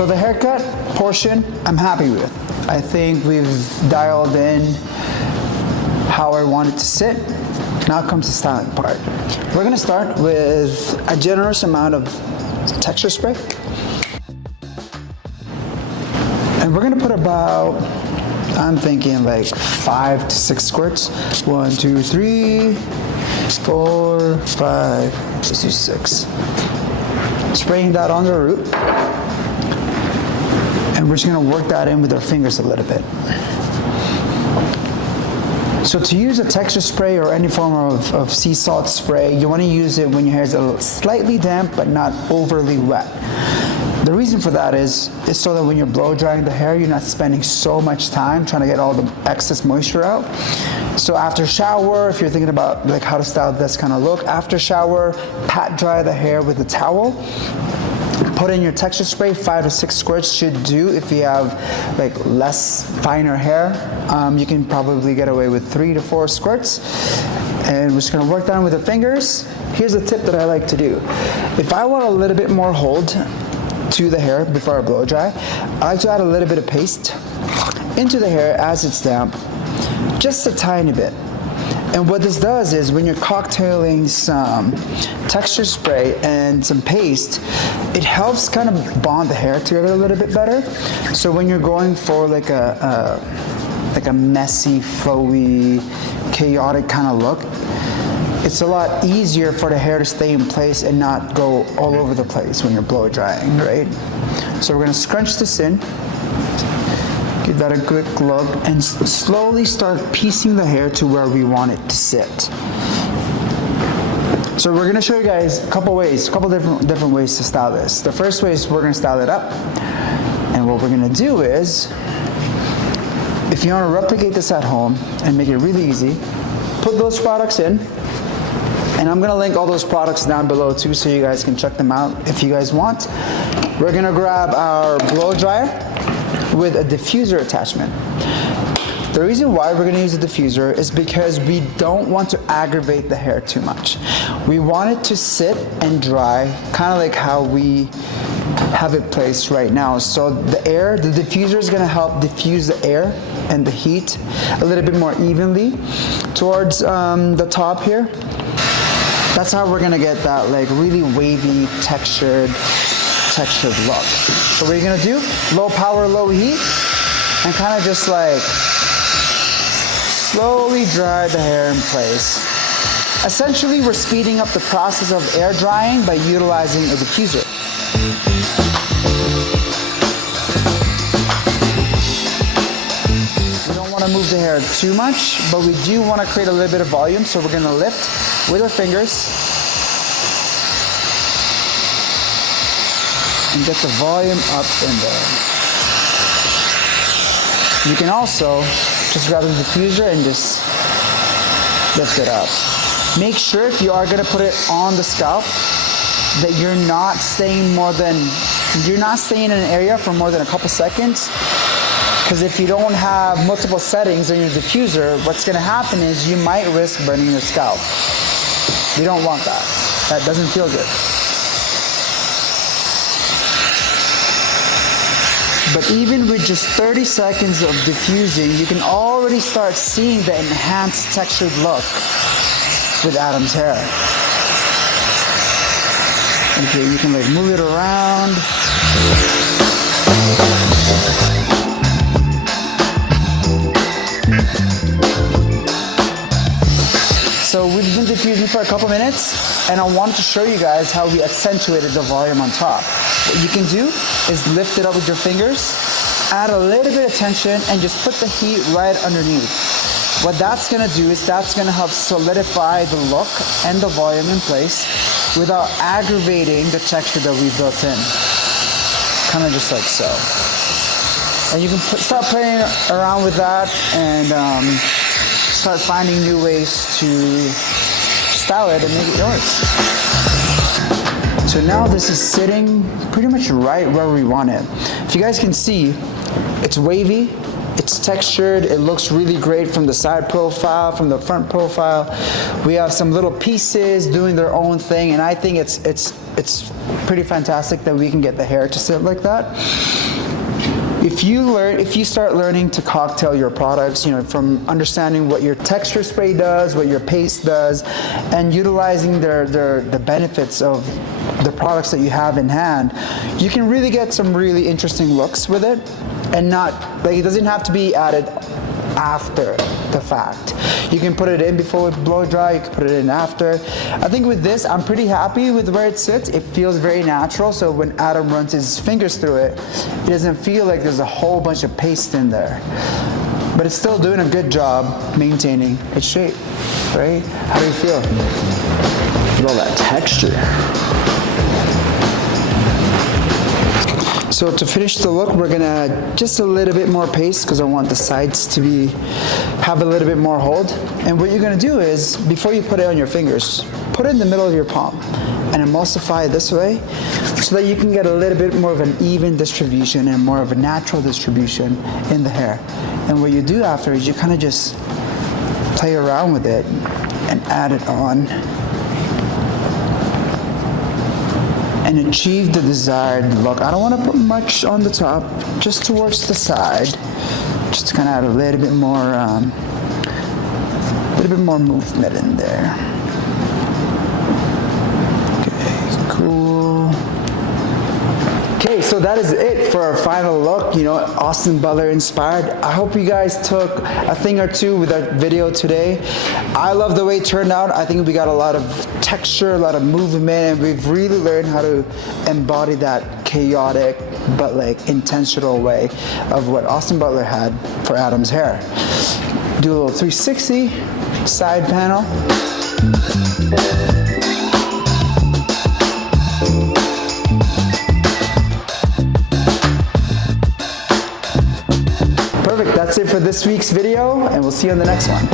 So the haircut portion, I'm happy with. I think we've dialed in how I want it to sit. Now comes the styling part. We're gonna start with a generous amount of texture spray. And we're gonna put about, I'm thinking like 5 to 6 squirts. 1, 2, 3, 4, 5, 6. Spraying that on the root. And we're just gonna work that in with our fingers a little bit. So to use a texture spray or any form of sea salt spray, you wanna use it when your hair is slightly damp but not overly wet. The reason for that is so that when you're blow drying the hair, you're not spending so much time trying to get all the excess moisture out. So after shower, if you're thinking about like how to style this kind of look, after shower, pat dry the hair with a towel. Put in your texture spray. 5 to 6 squirts should do. If you have like less finer hair, you can probably get away with 3 to 4 squirts. And we're just gonna work down with the fingers. Here's a tip that I like to do. If I want a little bit more hold to the hair before I blow dry, I like to add a little bit of paste into the hair as it's damp, just a tiny bit. And what this does is when you're cocktailing some texture spray and some paste, it helps kind of bond the hair together a little bit better. So when you're going for like a messy, flowy, chaotic kind of look, it's a lot easier for the hair to stay in place and not go all over the place when you're blow drying, right? So we're gonna scrunch this in. Give that a good glove and slowly start piecing the hair to where we want it to sit. So we're gonna show you guys a couple different ways to style this. The first way is we're gonna style it up. And what we're gonna do is, if you wanna replicate this at home and make it really easy, put those products in. And I'm gonna link all those products down below too so you guys can check them out if you guys want. We're gonna grab our blow dryer with a diffuser attachment. The reason why we're gonna use a diffuser is because we don't want to aggravate the hair too much. We want it to sit and dry, kind of like how we have it placed right now. So the diffuser is gonna help diffuse the air and the heat a little bit more evenly towards the top here. That's how we're gonna get that like really wavy, textured look. So what you're gonna do, low power, low heat, and kind of just like slowly dry the hair in place. Essentially, we're speeding up the process of air drying by utilizing a diffuser. We don't want to move the hair too much, but we do want to create a little bit of volume, so we're gonna lift with our fingers and get the volume up in there. You can also just grab the diffuser and just lift it up. Make sure if you are gonna put it on the scalp that you're not staying in an area for more than a couple seconds. Because if you don't have multiple settings on your diffuser, what's gonna happen is you might risk burning your scalp. We don't want that. That doesn't feel good. But even with just 30 seconds of diffusing, you can already start seeing the enhanced textured look with Adam's hair. Okay, you can like move it around. So we've been diffusing for a couple minutes, and I wanted to show you guys how we accentuated the volume on top. What you can do is lift it up with your fingers, add a little bit of tension, and just put the heat right underneath. What that's gonna do is that's gonna help solidify the look and the volume in place without aggravating the texture that we built in. Kind of just like so. And you can start playing around with that and start finding new ways to style it and make it yours. So now this is sitting pretty much right where we want it. If you guys can see, it's wavy, It's textured, it looks really great from the side profile, from the front profile. We have some little pieces doing their own thing, and I think it's pretty fantastic that we can get the hair to sit like that. If you start learning to cocktail your products, you know, from understanding what your texture spray does, what your paste does, and utilizing the benefits of the products that you have in hand, you can really get some really interesting looks with it, and not, like, it doesn't have to be added after the fact. You can put it in before blow dry, you can put it in after. I think with this, I'm pretty happy with where it sits. It feels very natural, so when Adam runs his fingers through it, it doesn't feel like there's a whole bunch of paste in there. But it's still doing a good job maintaining its shape, right? How do you feel? Look at all that texture. So to finish the look, we're gonna just a little bit more paste because I want the sides to have a little bit more hold. And what you're gonna do is, before you put it on your fingers, put it in the middle of your palm and emulsify it this way so that you can get a little bit more of an even distribution and more of a natural distribution in the hair. And what you do after is you kind of just play around with it and add it on and achieve the desired look. I don't want to put much on the top, just towards the side, just to kind of add a little bit more movement in there. Okay, cool. Okay, so that is it for our final look, you know, Austin Butler inspired. I hope you guys took a thing or two with our video today. I love the way it turned out. I think we got a lot of texture, a lot of movement, and we've really learned how to embody that chaotic but like intentional way of what Austin Butler had for Adam's hair. Do a little 360 side panel. Perfect, that's it for this week's video, and we'll see you on the next one.